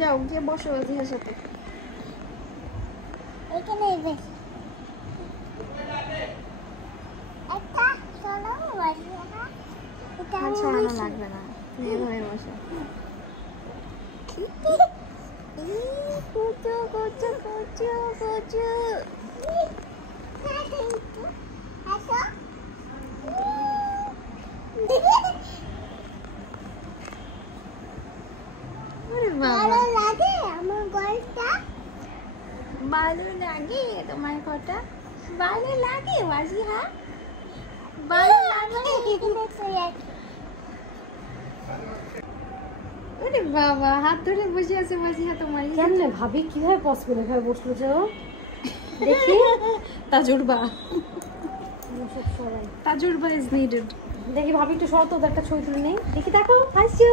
যাও গিয়ে বসো ওজিহার সাথে। এখানে বেশ একটা চলো ওজিহা। আচ্ছা আমার লাগবে না, তুমি এভাবে বসো। কুচু কুচু কুচু কুচু। ভালো লাগে আমার গল্পটা, ভালো লাগে তোমার কথা, ভালো লাগে ওয়াজিহা, ভালো লাগে। আরে বাবা হাত ধরে বসে আছে ওয়াজিহা তোমার। কেমনে ভাবি কিভাবে পসিবল এভাবে বসলো যে ও? দেখি তাজুরবা, সবাই তাজুরবা ইজ নিডেড। দেখি ভাবি একটু শর্ত একটা ছবি তুলে নেই, দেখি দেখো হাসছো।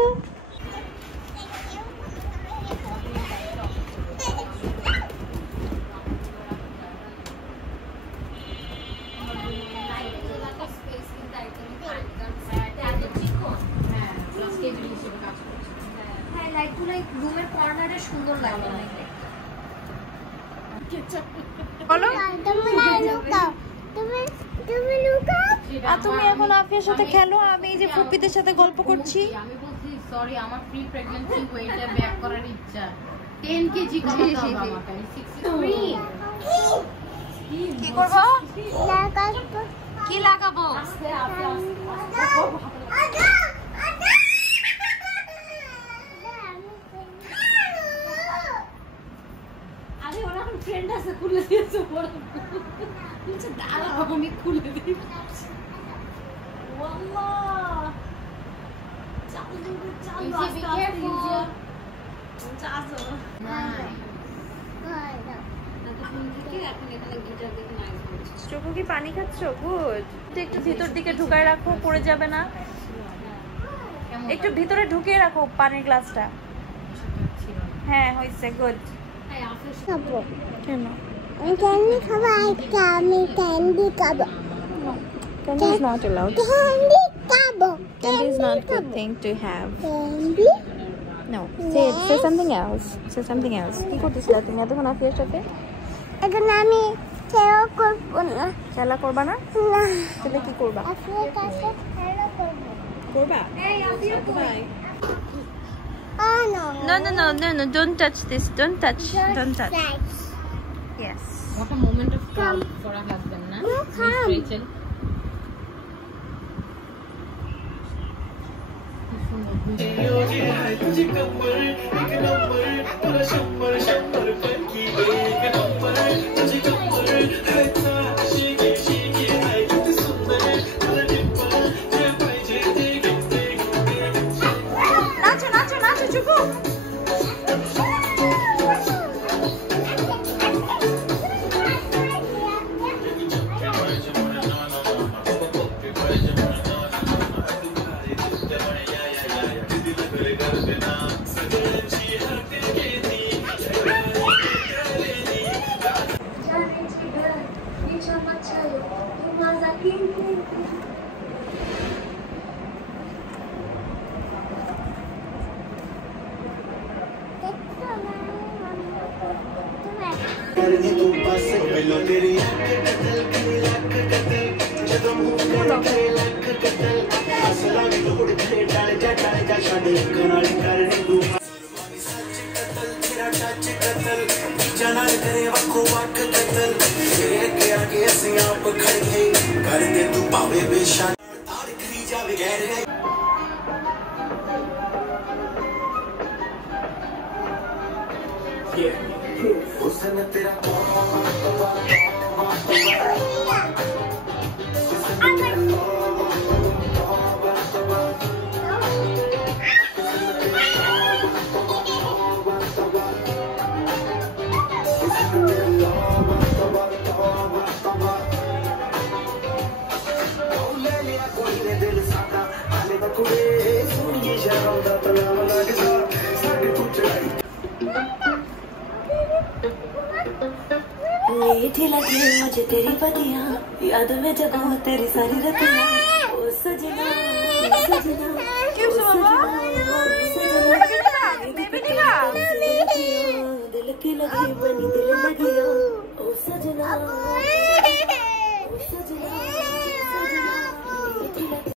হ্যাঁ লাইটগুলো রুমের কর্নারে সুন্দর লাগে অনেক। বলো তুমি এখন আফিয়ার সাথে খেলো, আমি এই যে ফুপিদের সাথে গল্প করছি। আমি বলছি সরি, আমার প্রি প্রেগন্যান্সি ওয়েটটা ব্যাক করার ইচ্ছা। 10 কেজি কমাতে হবে আমাকে। 63 কি করব? কি লাগাবো? আরে ওরা এখন ফ্রেন্ড আছে, খুলে দিয়েছে বড়। নিচে দাঁড়াও আমি খুলে দিই। ওয়াল্লাহ চালু চালু আস্তে আস্তে চাচো চোখে কি পানি খাচ্ছ? গুড। একটু ভিতর দিকে ঢুকায় রাখো, পড়ে যাবে না। একটু ভিতরে ঢুকিয়ে রাখো পানির গ্লাসটা। হ্যাঁ হয়েছে, গুড। কেন ক্যান্ডি খাবো? একটা আমি ক্যান্ডি খাবো। Candy is not allowed. Candy খাবো। Candy is not a good thing to have. Candy No. Say something else. Say something else. কি করতেছিলা তুমি এতক্ষণ আফিয়ার সাথে? এখন আমি খেলা করবো না। খেলা করবা না? না, তাহলে কি করবা? আপনার কাছে খেলা করবো। করবা? Oh no. No. Don't touch this. Don't touch. Don't touch. Right. Yes. What a moment of calm for a husband, na? No, calm. Miss Rachel. নাচো চুপু। मीठी लगी मुझे तेरी बतियां, याद में जब हूँ तेरी सारी रतियां। ओ सजना सजना क्यों बाबा? बेबी निभा की लगी बनी दिल लगिया